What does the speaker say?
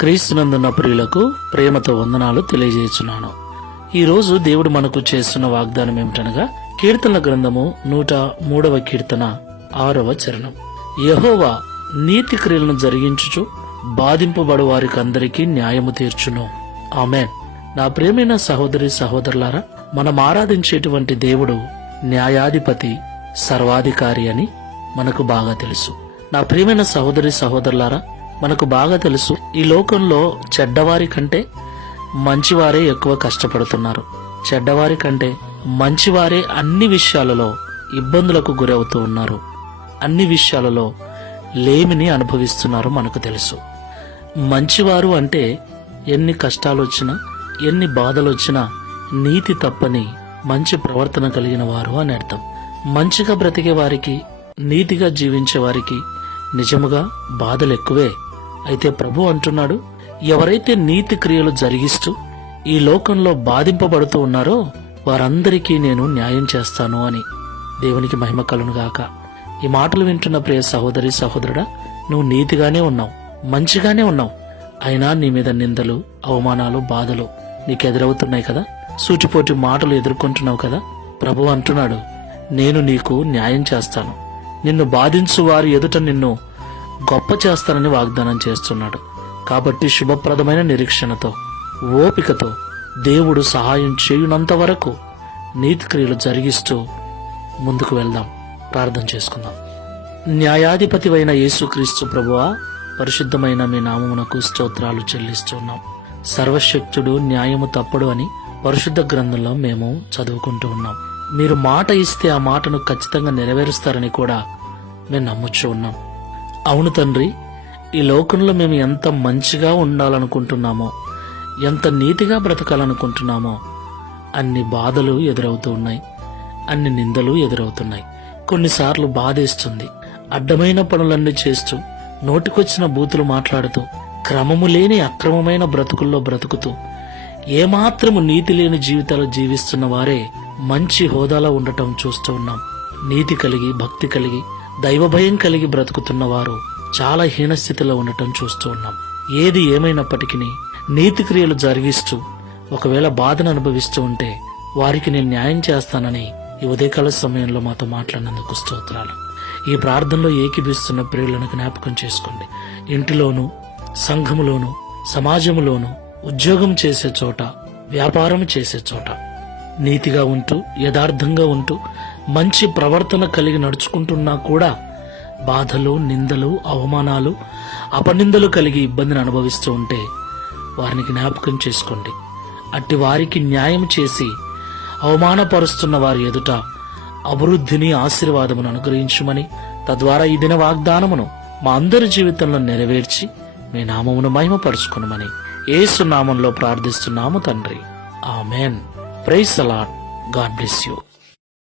క్రీస్తునందున్న ప్రియులకు ప్రేమతో వందనాలు తెలియజేస్తున్నాను. ఈరోజు దేవుడు మనకు చేస్తున్న వాగ్దానం ఏమిటనగా కీర్తనల గ్రంథము 103వ కీర్తన 6వ చరణం. యెహోవా నీతి క్రియలను జరిగించుచు బాధింపబడు వారికందరికీ న్యాయము తీర్చును. ఆమేన్. నా ప్రియమైన సహోదరి సహోదరులారా, మనం ఆరాధించేటువంటి దేవుడు న్యాయాధిపతి, సర్వాధికారి అని మనకు బాగా తెలుసు. నా ప్రియమైన సహోదరి సహోదరులారా, మనకు బాగా తెలుసు ఈ లోకంలో చెడ్డవారి కంటే మంచివారే ఎక్కువ కష్టపడుతున్నారు. చెడ్డవారి కంటే మంచివారే అన్ని విషయాలలో ఇబ్బందులకు గురవుతూ ఉన్నారు. అన్ని విషయాలలో లేమిని అనుభవిస్తున్నారు. మనకు తెలుసు మంచివారు అంటే ఎన్ని కష్టాలు వచ్చినా, ఎన్ని బాధలు వచ్చినా నీతి తప్పని మంచి ప్రవర్తన కలిగిన వారు అని అర్థం. మంచిగా బ్రతికే వారికి, నీతిగా జీవించే వారికి నిజముగా బాధలు ఎక్కువే. అయితే ప్రభు అంటున్నాడు, ఎవరైతే నీతి క్రియలు జరిగిస్తూ ఈ లోకంలో బాధింపబడుతూ ఉన్నారో వారందరికీ నేను న్యాయం చేస్తాను అని. దేవునికి మహిమ కలుగును గాక. ఈ మాటలు వింటున్న ప్రియ సహోదరి సహోదరుడా, నువ్వు నీతిగానే ఉన్నావు, మంచిగానే ఉన్నావు. అయినా నీ మీద నిందలు, అవమానాలు, బాధలు నీకెదురవుతున్నాయి కదా. సూటిపోటి మాటలు ఎదుర్కొంటున్నావు కదా. ప్రభు అంటున్నాడు, నేను నీకు న్యాయం చేస్తాను, నిన్ను బాధించు వారి ఎదుట నిన్ను గొప్ప చేస్తానని వాగ్దానం చేస్తున్నాడు. కాబట్టి శుభప్రదమైన నిరీక్షణతో, ఓపికతో దేవుడు సహాయం చేయునంత వరకు నీతి క్రియలు జరిగిస్తూ ముందుకు వెళ్దాం. ప్రార్థన చేసుకుందాం. న్యాయాధిపతివైన యేసుక్రీస్తు ప్రభువా, పరిశుద్ధమైన మీ నామమునకు స్తోత్రాలు చెల్లిస్తున్నాం. సర్వశక్తుడు, న్యాయము తప్పడు అని పరిశుద్ధ గ్రంథంలో మేము చదువుకుంటూ ఉన్నాం. మీరు మాట ఇస్తే ఆ మాటను ఖచ్చితంగా నెరవేరుస్తారని కూడా మేము నమ్ముచూ ఉన్నాం. అవును తండ్రి, ఈ లోకంలో మేము ఎంత మంచిగా ఉండాలనుకుంటున్నామో, ఎంత నీతిగా బ్రతకాలనుకుంటున్నామో అన్ని బాధలు ఎదురవుతూ ఉన్నాయి, అన్ని నిందలు ఎదురవుతున్నాయి. కొన్నిసార్లు బాధేస్తుంది. అడ్డమైన పనులన్నీ చేస్తూ, నోటికొచ్చిన బూతులు మాట్లాడుతూ, క్రమము లేని అక్రమమైన బ్రతుకుల్లో బ్రతుకుతూ, ఏమాత్రము నీతి లేని జీవితాలు జీవిస్తున్న వారే మంచి హోదాలో ఉండటం చూస్తూ ఉన్నాం. నీతి కలిగి, భక్తి కలిగి, దైవభయం కలిగి బ్రతుకుతున్న వారు చాలా హీనస్థితిలో ఉండటం చూస్తూ ఉన్నాం. ఏది ఏమైనప్పటికీ నీతి క్రియలు జరిగిస్తూ ఒకవేళ బాధను అనుభవిస్తూ ఉంటే వారికి నేను న్యాయం చేస్తానని ఈ ఉదయకాల సమయంలో మాతో మాట్లాడినందుకు స్తోత్రాలు. ఈ ప్రార్థనలో ఏకీభిస్తున్న ప్రియులను జ్ఞాపకం చేసుకోండి. ఇంటిలోను, సంఘములోను, సమాజములోను, ఉద్యోగం చేసే చోట, వ్యాపారం చేసే చోట నీతిగా ఉంటూ, యథార్థంగా ఉంటూ, మంచి ప్రవర్తన కలిగి నడుచుకుంటున్నా కూడా బాధలు, నిందలు, అవమానాలు, అపనిందలు కలిగి ఇబ్బందిని అనుభవిస్తూ ఉంటే వారిని జ్ఞాపకం చేసుకోండి. అట్టి వారికి న్యాయం చేసి అవమానపరుస్తున్న వారి ఎదుట అభివృద్ధిని, ఆశీర్వాదమును అనుగ్రహించుమని, తద్వారా ఈ దిన వాగ్దానమును మా అందరి జీవితంలో నెరవేర్చి మీ నామమును మహిమపరుచుకునమని యేసు నామంలో ప్రార్థిస్తున్నాము తండ్రి. Amen. Praise the lord. God bless you.